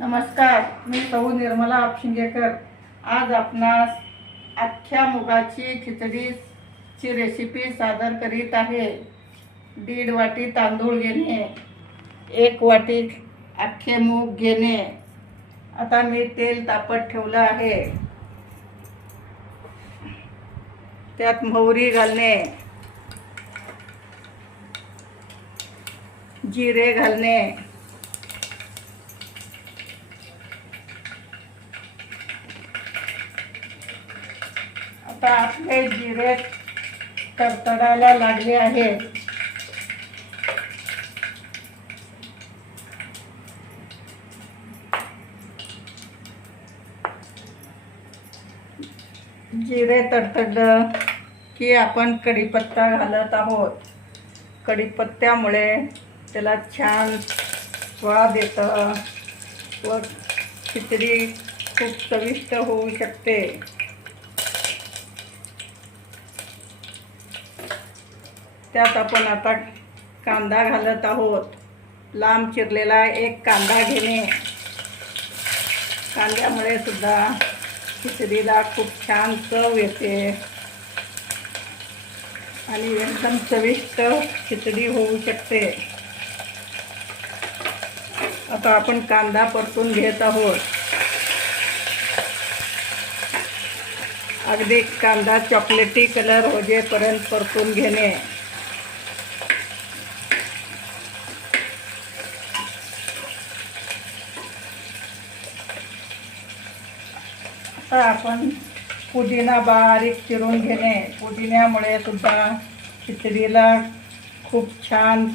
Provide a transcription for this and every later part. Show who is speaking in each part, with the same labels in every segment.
Speaker 1: नमस्कार मी सौ निर्मला आपशिंगेकर. आज आपणास अख्ख्या मुगाची खिचडीची रेसिपी सादर करीत आहे. दीड वाटी तांदूळ घेणे एक वाटी अख्खे मूग घेणे. आता मी तेल तापत ठेवलं आहे. त्यात मोहरी घालणे. जिरे घालणे. आता आपले जिरे तडतडायला लागले आहेत. जिरे तडतडलं की आपण कढीपत्ता घालत आहोत. कढीपत्त्यामुळे त्याला छान स्वाद येतं व खिचडी खूप चविष्ट होऊ शकते. त्यात आपण आता कांदा घालत आहोत. लांब चिरलेला एक कांदा घेणे. कांद्यामुळे सुद्धा खिचडीला खूप छान चव येते. आणि एकदम चविष्ट खिचडी होऊ शकते. आता आपण कांदा परतून घेत आहोत. अगदी कांदा चॉकलेटी कलर होजेपर्यंत परतून घेणे. आता आपण पुदिना बारीक चिरून घेणे. पुदिन्यामुळे सुद्धा खिचडीला खूप छान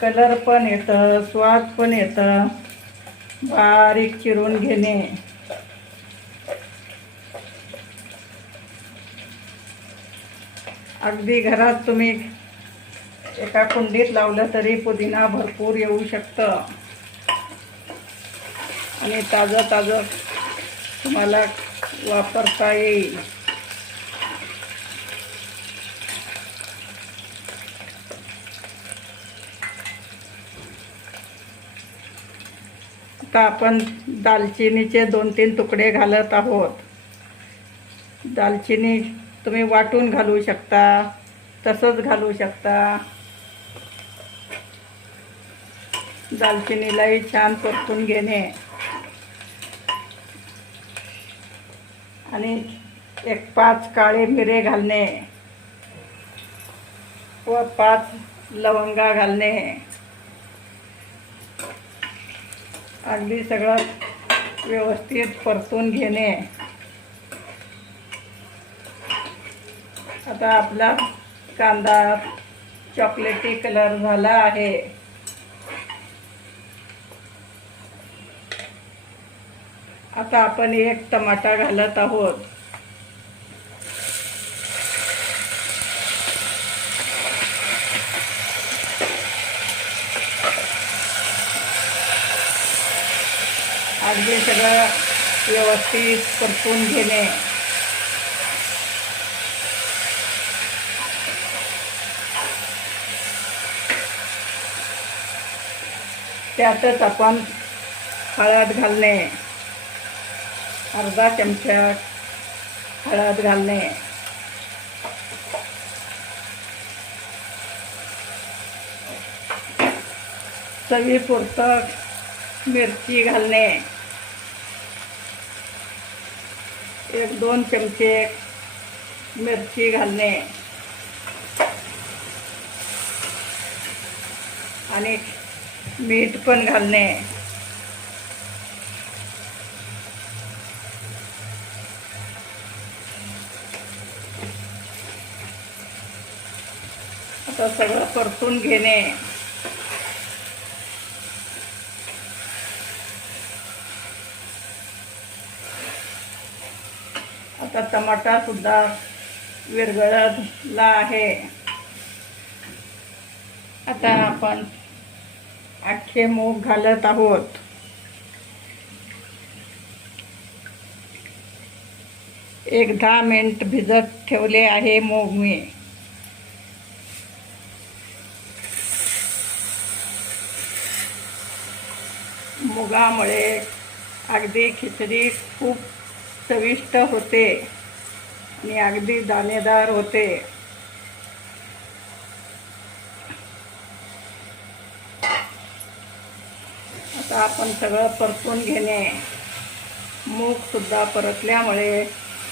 Speaker 1: कलर पण येतं स्वाद पण येतं. बारीक चिरून घेणे. अगदी घरात तुम्ही एका कुंडीत लावलं तरी पुदिना भरपूर येऊ शकतं. आणि ताजं ताजं तुम्हाला वापरता येईल. आता आपण दालचिनीचे दोन तीन तुकडे घालत आहोत. दालचिनी तुम्ही वाटून घालू शकता तसंच घालू शकता. दालचिनीलाही छान परतून घेणे. आणि एक पाच काळे मिरे घालणे व पाच लवंगा घालणे. अगदी सगळं व्यवस्थित परतून घेणे. आता आपला कांदा चॉकलेटी कलर झाला आहे. आता आपण एक टमाटा घालत आहोत. अगदी सगळं व्यवस्थित परतून घेणे. त्यातच आपण हळद घालणे. अर्धा चमचा हळद घालणे. चवीपुरतं मिरची घालणे. एक दोन चमचे मिरची घालणे. आणि मीठ पण घालणे. असं सगळं परतून घेणे. आता टमाटा सुद्धा विरघळला आहे. आता आपण अख्खे मूग घालत आहोत. एक दहा मिनिट भिजत ठेवले आहे मूग मी. मुगामुळे अगदी खिचडी खूप चविष्ट होते. आणि अगदी दाणेदार होते. आता आपण सगळं परतून घेणे. मूगसुद्धा परतल्यामुळे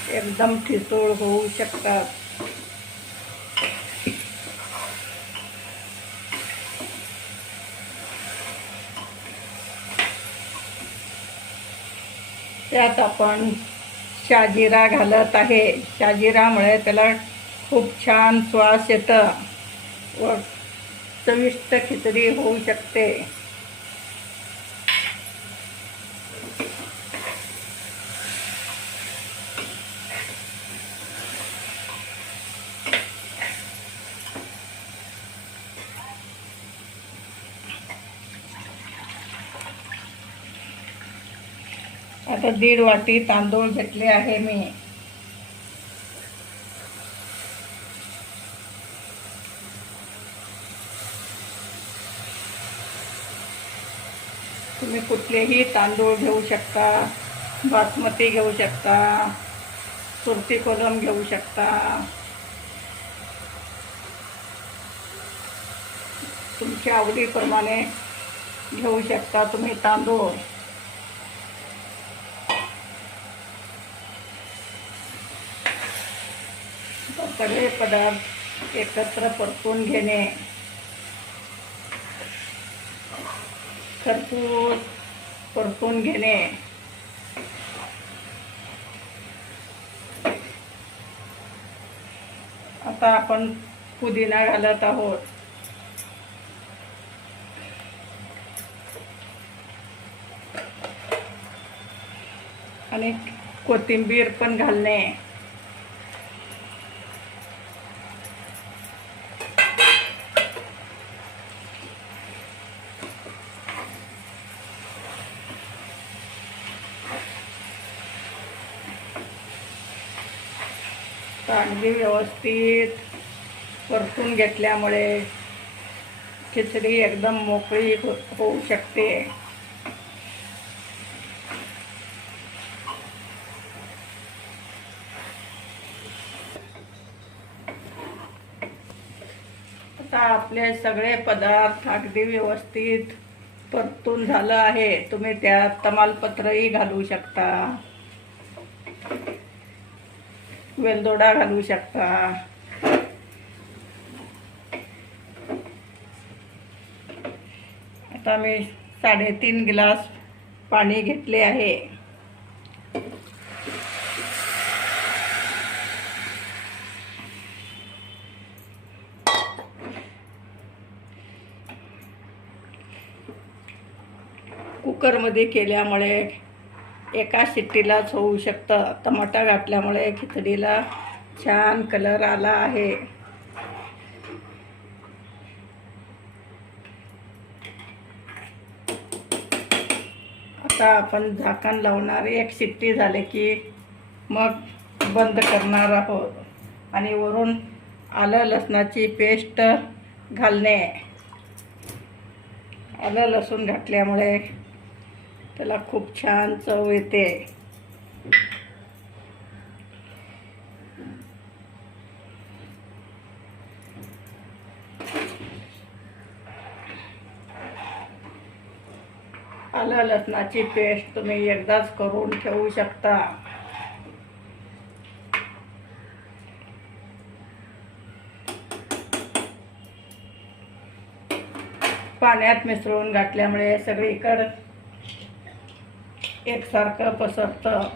Speaker 1: एकदम ठिसूळ होऊ शकतात. त्यात आपण शाजिरा घालत आहे. शाजिरामुळे त्याला खूप छान श्वास येतं व चविष्ट खिचडी होऊ शकते. आता दीड वाटी तांदूळ घेतले आहे मी. तुम्ही कुठलेही तांदूळ घेऊ शकता, बासमती घेऊ शकता सुरती कोलम घेऊ शकता. तुमच्या आवडीप्रमाणे घेऊ शकता तुम्ही तांदूळ. सगळे पदार्थ एकत्र परतून घेणे. खरपूस परतून घेणे. आता आपण पुदिना घालत आहोत. आणि कोथिंबीर पण घालणे. अगदी व्यवस्थित परतून घेतल्यामुळे खिचडी एकदम मोकळी हो होऊ शकते. आता आपले सगळे पदार्थ अगदी व्यवस्थित परतून झालं आहे. तुम्ही त्यात तमालपत्रही घालू शकता. वेलदोडा घालू शकता. आता मी साडेतीन ग्लास पाणी घेतले आहे. कुकरमध्ये केल्यामुळे एका शिट्टीलाच होऊ शकतं. टमाटा घातल्यामुळे खिचडीला छान कलर आला आहे. आता आपण झाकण लावणार एक शिट्टी झाले की मग बंद करणार आहोत. आणि वरून आलं लसणाची पेस्ट घालणे. आलं लसूण घातल्यामुळे त्याला खूप छान चव येते. आलं लसणाची पेस्ट तुम्ही एकदाच करून ठेवू शकता. पाण्यात मिसळून घातल्यामुळे सगळीकडं एकसारखं पसरतं.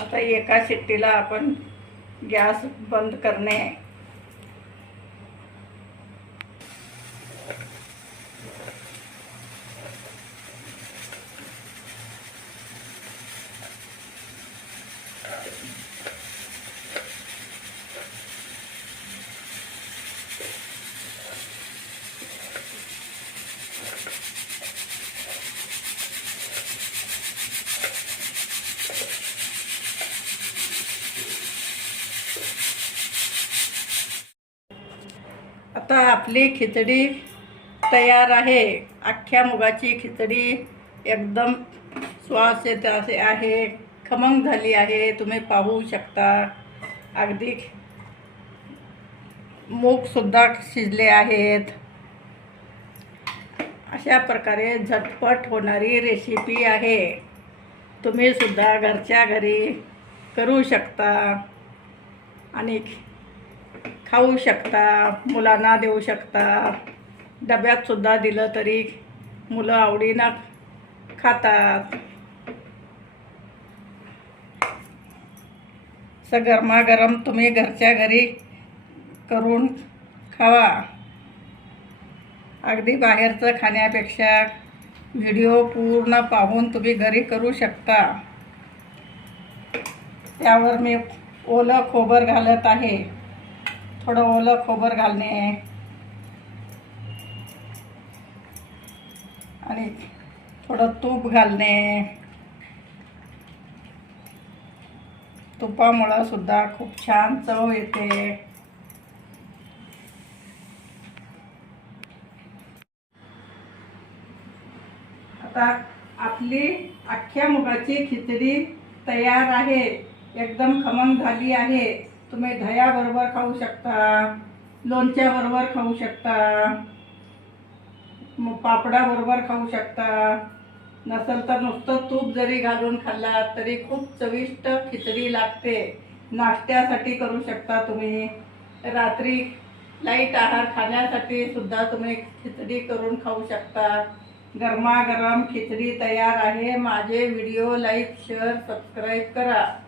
Speaker 1: आता एका शिट्टीला आपण गॅस बंद करणे आपली खिचडी तयार आहे. अख्ख्या मुगाची खिचडी एकदम श्वास येत असे आहे. खमंग झाली आहे. तुम्ही पाहू शकता. अगदी मूगसुद्धा शिजले आहेत. अशा प्रकारे झटपट होणारी रेसिपी आहे. तुम्ही सुद्धा घरच्या घरी करू शकता. आणि खाऊ शकता मुलांना देऊ शकता. डब्यातसुद्धा दिलं तरी मुलं आवडीनं खातात. असं गरमागरम तुम्ही घरच्या घरी करून खावा. अगदी बाहेरचं खाण्यापेक्षा व्हिडिओ पूर्ण पाहून तुम्ही घरी करू शकता. त्यावर मी ओलं खोबर घालत आहे. थोडं ओलं खोबर घालणे. आणि थोडं तूप घालणे. तुपामुळं सुद्धा खूप छान चव येते. आता आपली अख्ख्या मुगाची खिचडी तयार आहे. एकदम खमंग झाली आहे. तुम्ही दह्याबरोबर खाऊ शकता लोणच्याबरोबर खाऊ शकता मग पापडाबरोबर खाऊ शकता. नसेल तर नुसतं तूप जरी घालून खाल्ला तरी खूप चविष्ट खिचडी लागते. नाश्त्यासाठी करू शकता तुम्ही. रात्री लाइट आहार खाण्यासाठी सुद्धा तुम्ही खिचडी करून खाऊ शकता. गरमागरम खिचडी तयार आहे. माझे व्हिडिओ लाईक शेअर सबस्क्राईब करा.